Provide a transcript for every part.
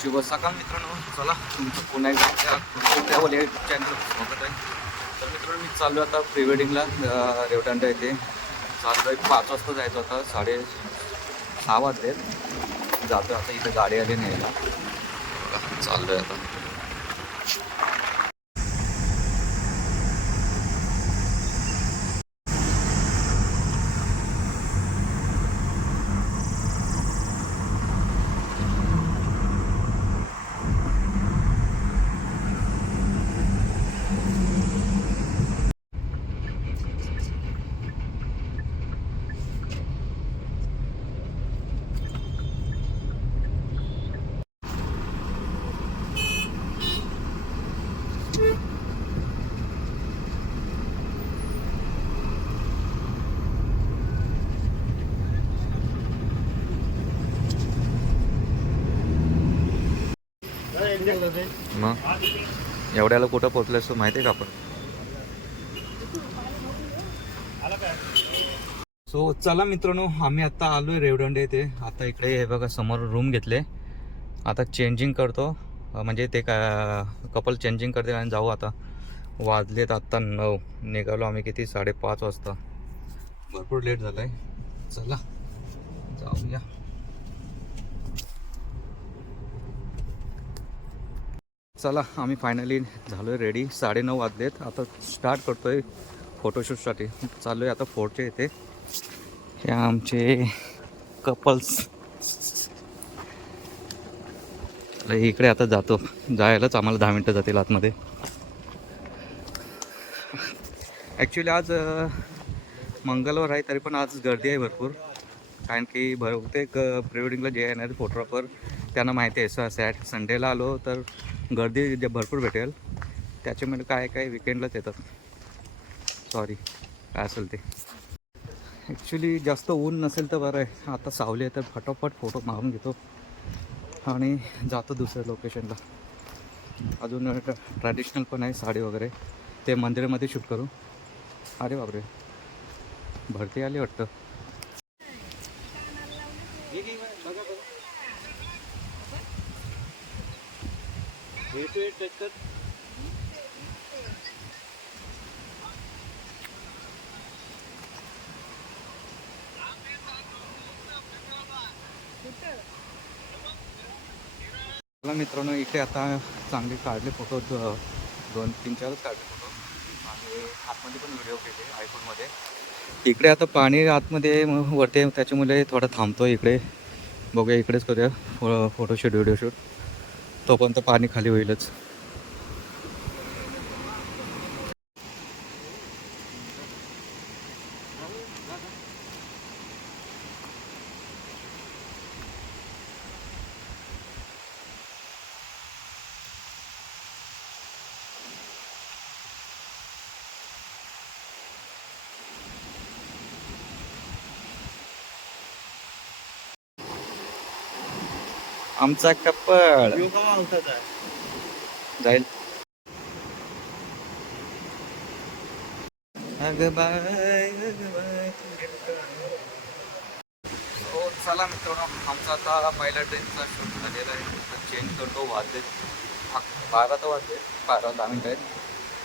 शुभ सकाळ मित्रांनो, चला तुमचं पुन्हा एकदा ट्रॅव्हल या यूट्यूब चॅनलवर स्वागत आहे. तर मित्रांनो मी चाललो आता प्री वेडिंगला रेवदंडा येथे. चाललो आहे 5 वाजता जायचं होतं, 6:30 वाजले. जातो आता, इथं गाडी आली न्यायला. चाललो आहे आता. मग एवढ्याला कुठं पोहोचलं असं माहिती आहे का आपण? सो चला मित्रांनो, आम्ही आता आलो आहे रेवदंडा येथे. आता इकडे हे बघा समोर रूम घेतले. आता चेंजिंग करतो, म्हणजे ते का कपल चेंजिंग करते आणि जाऊ आता. वाजलेत आत्ता 9. निघालो आम्ही किती 5:30 वाजता. भरपूर लेट झालं आहे. चला जाऊया. चला आम्ही फायनली झालो आहे रेडी. 9:30 वाजलेत. आता स्टार्ट करतो आहे फोटोशूटसाठी. चाललो आहे आता फोर्टच्या इथे. हे आमचे कपल्स. इकडे आता जातो. जायलाच आम्हाला 10 मिनटं जातील आतमध्ये. ॲक्च्युली आज मंगळवार आहे, तरी पण आज गर्दी आहे भरपूर. कारण की बहुतेक प्री वेडिंगला जे येणार फोटोग्राफर त्यांना माहिती आहे संडेला आलो तर गर्दी जे भरपूर भेटेल. त्याच्यामुळे काय विकेंडलाच येतात. सॉरी काय असेल ते. ॲक्च्युली जास्त ऊन नसेल तर बरं आहे. आता सावली आहे तर फटाफट फोटो मारून घेतो आणि जातो दुसऱ्या लोकेशनला. अजून ट्रॅडिशनल पण आहे, साडी वगैरे. ते मंदिरामध्ये शूट करू. अरे बापरे, भरती आली वाटतं. मला मित्रांनो इथे आता चांगले काढले फोटो, 2-3-4च काढले फोटो. आणि आतमध्ये पण व्हिडिओ केले आयफोनमध्ये. इकडे आता पाणी आतमध्ये वरते, त्याच्यामुळे थोडं थांबतो इकडे. बघूया, इकडेच करूया फोटोशूट व्हिडिओ शूट. तोपर्यंत पाणी खाली होईलच. आमचा कपल जाईल. हो चला मित्रांनो, आमचा आता पहिला ट्रेनचा शूट झालेला आहे. चेंज करतो. वाजले 12 तर वाजले, 12-10 मिनिटं आहेत.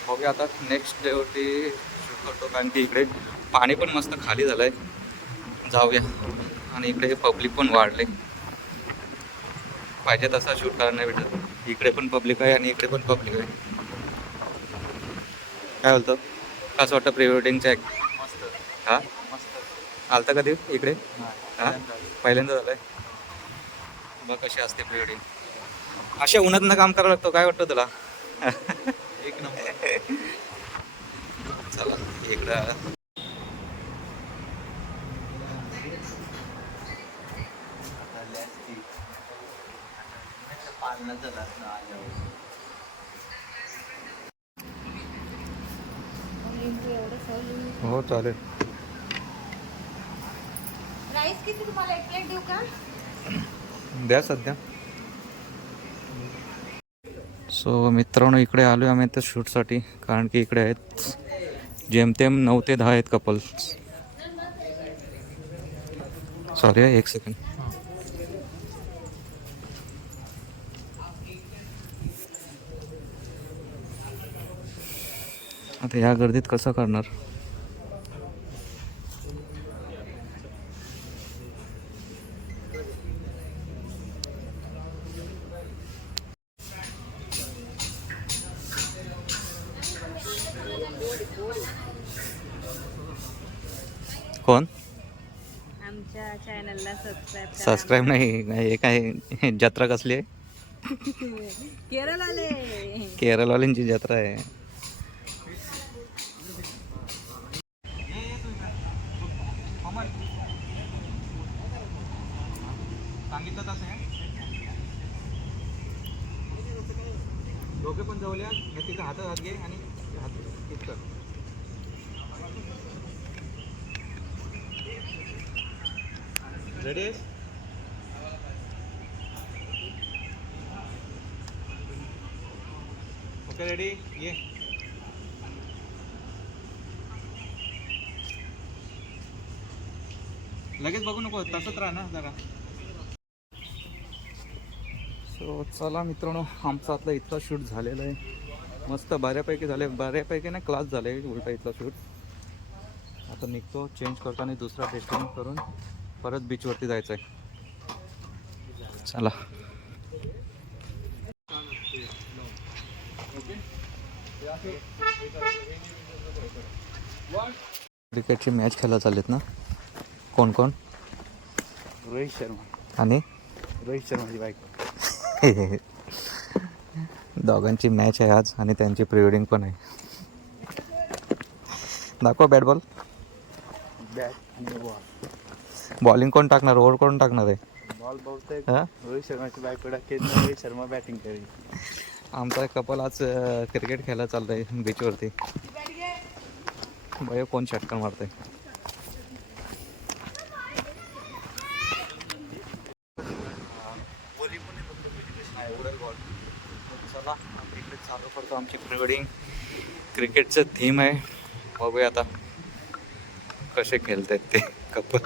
बघूया आता नेक्स्ट डेवरती शूट करतो. कारण की इकडे पाणी पण मस्त खाली झालं आहे. जाऊया. आणि इकडे पब्लिक पण वाढले. पाहिजे तसा शूट करायला नाही भेटत. इकडे पण पब्लिक आहे आणि इकडे पण पब्लिक आहे. काय बोलतो, कसं वाटतं प्री वेडिंगचं मस्त. हां मस्त. आलता कधी इकडे? हां पहिल्यांदा झालं आहे. बघ कशी असते प्री वेडिंग. अशा उन्हातनं काम करावं लागतं. काय वाटतं तुला? एक नंबर. चला इकडं. हो चालेल. राईस किती तुम्हाला, एक प्लेट देऊ का? द्या सध्या. सो मित्रांनो इकडे आलो आम्ही आता शूटसाठी. कारण की इकडे आहेत जेमतेम 9 ते 10 आहेत कपल्स. सॉरी एक सेकंड. आता या गर्दीत कसं करणार? कोण? आमच्या चॅनलला सबस्क्राईब नाही हे काय जत्रा कसली आहे? केरळ आले. केरळवाल्यांची जत्रा आहे. सांगितलं तसं आहे. दोघे पण जवळ या तिथं हातात घे आणि हात कर. रेडी? ओके रेडी ये. लगेच बघू नको तसंच राहा ना जरा. सो चला मित्रांनो, आमचा आतला इथला शूट झालेला आहे. मस्त बऱ्यापैकी झाले, बऱ्यापैकी नाही क्लास झाले उलटा इथला शूट. आता निघतो, चेंज करतो आणि दुसरा टेस्टिंग करून परत बीचवरती जायचं आहे. चला. क्रिकेटची मॅच खेळायला चाललेत ना? कोण कोण? रोहित शर्मा आणि रोहित शर्माची बायको. दोघांची मॅच आहे आज आणि त्यांची प्री वेडिंग पण आहे. दाखवा बॅट बॉल. बॅट आणि बॉल. बॉलिंग कोण टाकणार? ओव्हर कोण टाकणार आहे? बॉल बहुतेक हां, रोहित शर्माची बायको टाकेल, रोहित शर्मा बॅटिंग करेल. आमचा कपल आज क्रिकेट खेळायला चाललं आहे बीचवरती. भैया कोण षटकार मारतंय? चला आपण इकडे चालू करतो आमची प्री वेडिंग. क्रिकेटचं थीम आहे, बघूया आता कसे खेळतायत ते कपल.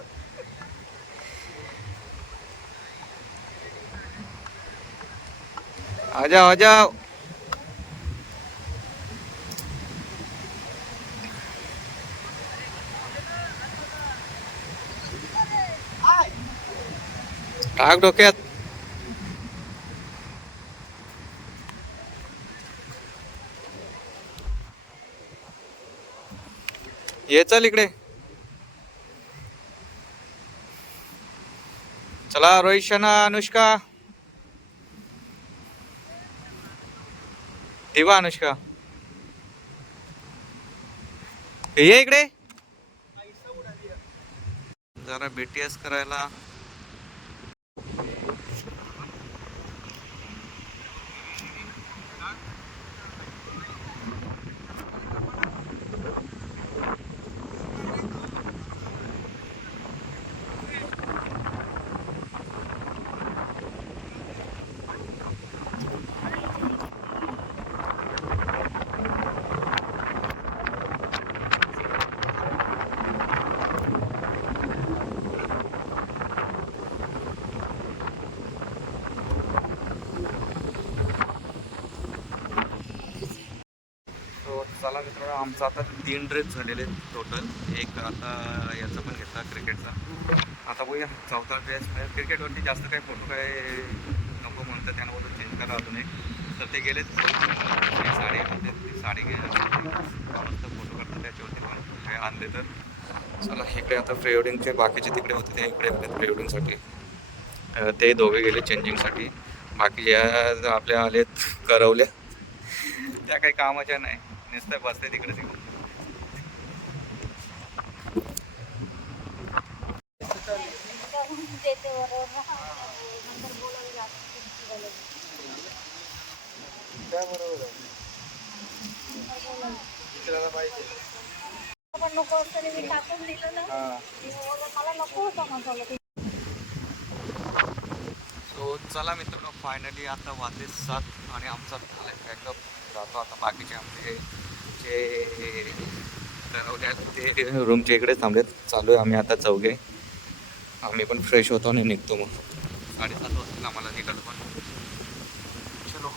आ जाओ आ जाओ. टाक डोक्यात. ये चल इकडे. चला रोहित शर्मा, अनुष्का. दिवा अनुष्का ये इकडे. जरा BTS करायला. चला मित्रांनो, आमचा आता 3 ड्रेस झालेले टोटल. एक आता याचा पण घेतला क्रिकेटचा. आता बघूया चौथा ड्रेस. क्रिकेटवरती जास्त काही फोटो काय नको म्हणतं, त्यांना बोलून चेंज करा अजून एक. तर ते गेलेत साडी आणते, ती साडी मस्त फोटो करतात त्याच्यावरती पण काय आणले तर. चला इकडे आता प्री वेडिंगचे बाकीचे तिकडे होते ते इकडे आले प्री वेडिंगसाठी. ते दोघे गेले चेंजिंगसाठी. बाकी या आपल्या आलेत करवल्या, त्या काही कामाच्या नाही, नुसतं बसते तिकडे तिकडे. सो चला मित्रांनो, फायनली आता वाजले 7 आणि आमचा झाला पॅकअप. जातो आता. बाकीचे आमचे जे ठरवले ते रूमच्या इकडेच थांबलेत. चालू आहे आम्ही आता चौघे. आम्ही पण फ्रेश होतो आणि निघतो. मग 7:30 वाजता आम्हाला निघालो पण. चलो.